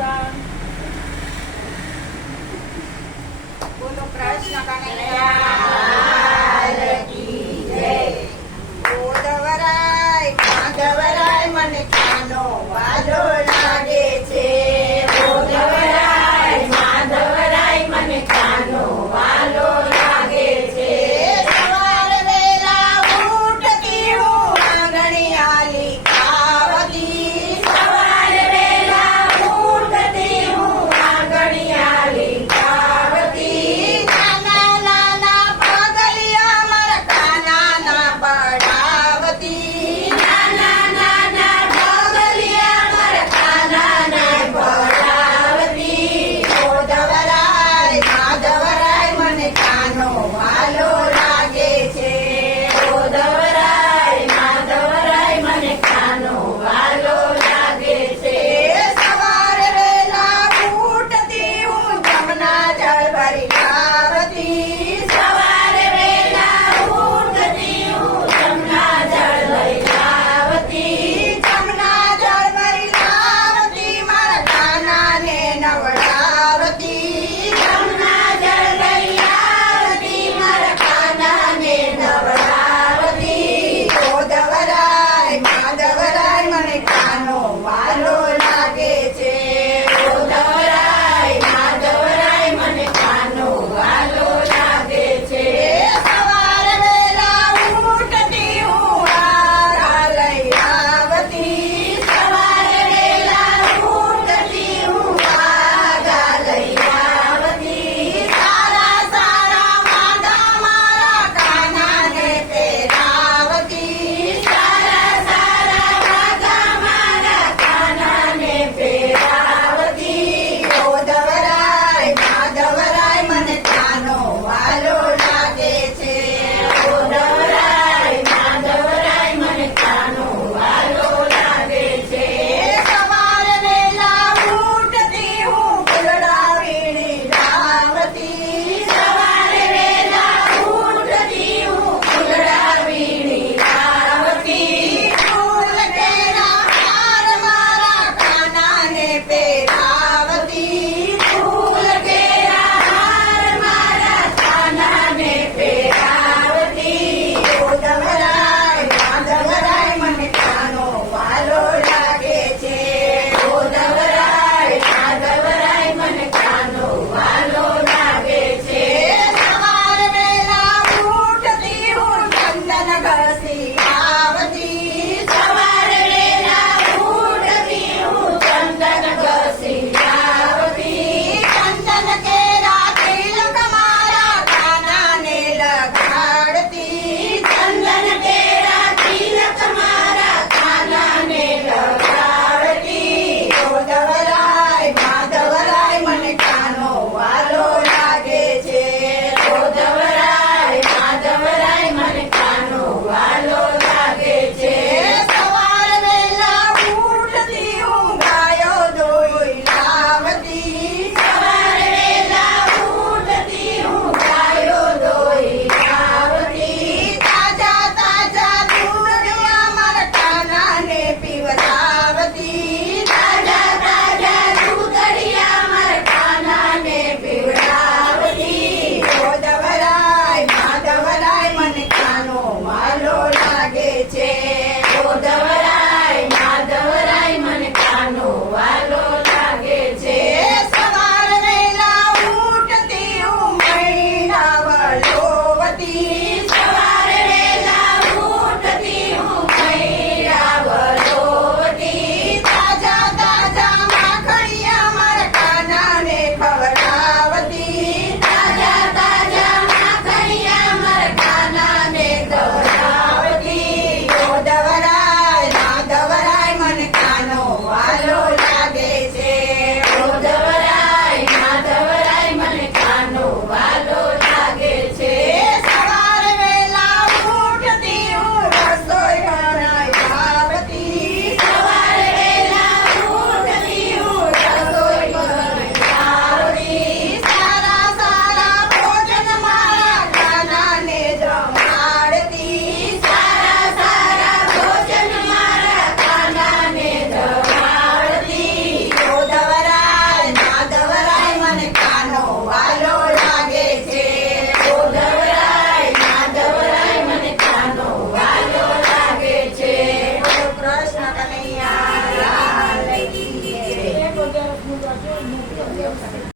from Palestine.